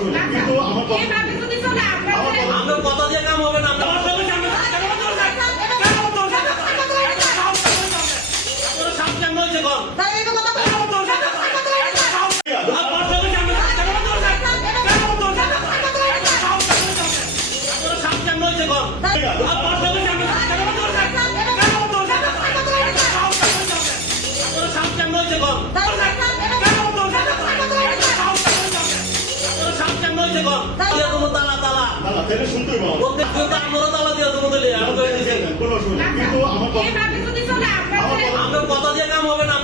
অসুবিধা কিন্তু আমার আমরা কথা দিয়ে কাম হবে না। শুনতে আমরা কথা দিয়ে কাম হবে না।